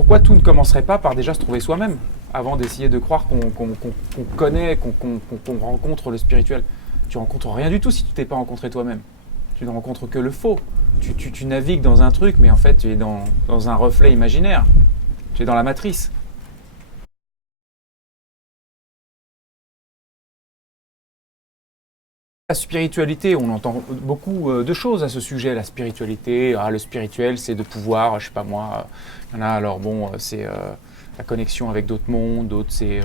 Pourquoi tout ne commencerait pas par déjà se trouver soi-même, avant d'essayer de croire qu'on connaît, qu'on rencontre le spirituel? Tu rencontres rien du tout si tu t'es pas rencontré toi-même. Tu ne rencontres que le faux. Tu navigues dans un truc, mais en fait, tu es dans un reflet imaginaire. Tu es dans la matrice. La spiritualité, on entend beaucoup de choses à ce sujet. La spiritualité, le spirituel, c'est de pouvoir, je sais pas moi, il y en a, alors bon, c'est la connexion avec d'autres mondes, d'autres c'est,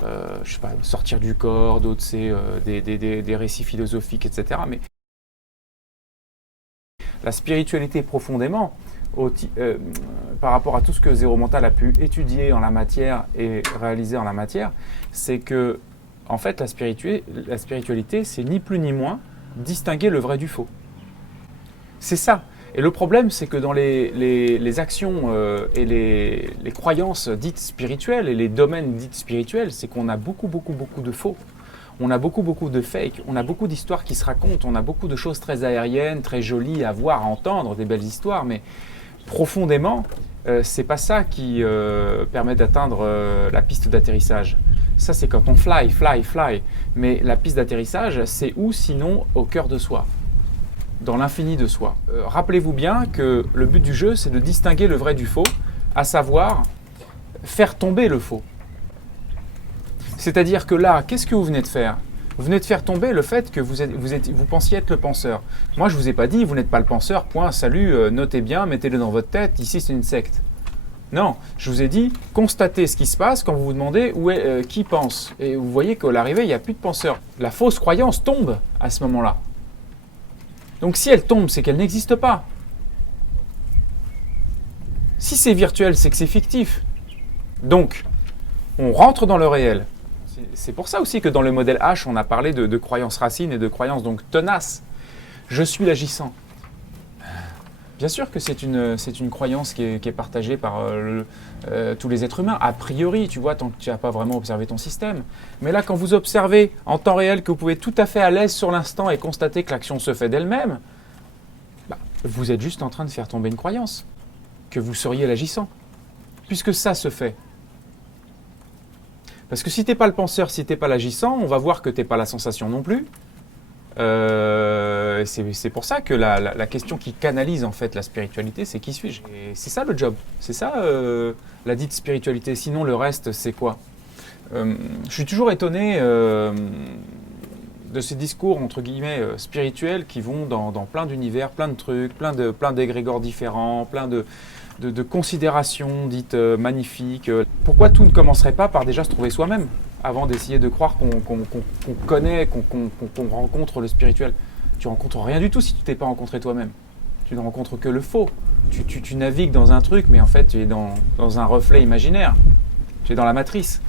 je sais pas, sortir du corps, d'autres c'est des récits philosophiques, etc. Mais la spiritualité profondément, par rapport à tout ce que Zéro Mental a pu étudier en la matière et réaliser en la matière, c'est que en fait, la spiritualité, c'est ni plus ni moins distinguer le vrai du faux. C'est ça. Et le problème, c'est que dans les actions et les croyances dites spirituelles et les domaines dites spirituels, c'est qu'on a beaucoup de faux. On a beaucoup de fake. On a beaucoup d'histoires qui se racontent. On a beaucoup de choses très aériennes, très jolies à voir, à entendre, des belles histoires. Mais profondément, c'est pas ça qui permet d'atteindre la piste d'atterrissage. Ça, c'est quand on fly. Mais la piste d'atterrissage, c'est où sinon au cœur de soi, dans l'infini de soi. Rappelez-vous bien que le but du jeu, c'est de distinguer le vrai du faux, à savoir faire tomber le faux. C'est-à-dire que là, qu'est-ce que vous venez de faire? Vous venez de faire tomber le fait que vous pensiez être le penseur. Moi, je ne vous ai pas dit, vous n'êtes pas le penseur, point, salut, notez bien, mettez-le dans votre tête, ici c'est une secte. Non, je vous ai dit, constatez ce qui se passe quand vous vous demandez qui pense. Et vous voyez qu'à l'arrivée, il n'y a plus de penseur. La fausse croyance tombe à ce moment-là. Donc si elle tombe, c'est qu'elle n'existe pas. Si c'est virtuel, c'est que c'est fictif. Donc, on rentre dans le réel. C'est pour ça aussi que dans le modèle H, on a parlé de croyances racines et de croyances donc tenaces. Je suis l'agissant. Bien sûr que c'est une croyance qui est partagée par tous les êtres humains, a priori, tu vois, tant que tu n'as pas vraiment observé ton système. Mais là, quand vous observez en temps réel que vous pouvez tout à fait à l'aise sur l'instant et constater que l'action se fait d'elle-même, vous êtes juste en train de faire tomber une croyance, que vous seriez l'agissant, puisque ça se fait. Parce que si tu n'es pas le penseur, si tu n'es pas l'agissant, on va voir que tu n'es pas la sensation non plus. C'est pour ça que la question qui canalise en fait la spiritualité, c'est qui suis-je? Et c'est ça le job, c'est ça la dite spiritualité. Sinon le reste, c'est quoi? Je suis toujours étonné de ces discours entre guillemets spirituels qui vont dans plein d'univers, plein de trucs, plein d'égrégores différents, plein de considérations dites magnifiques. Pourquoi tout ne commencerait pas par déjà se trouver soi-même, avant d'essayer de croire qu'on connaît, qu'on rencontre le spirituel? Tu rencontres rien du tout si tu t'es pas rencontré toi-même. Tu ne rencontres que le faux. Tu navigues dans un truc, mais en fait tu es dans un reflet imaginaire. Tu es dans la matrice.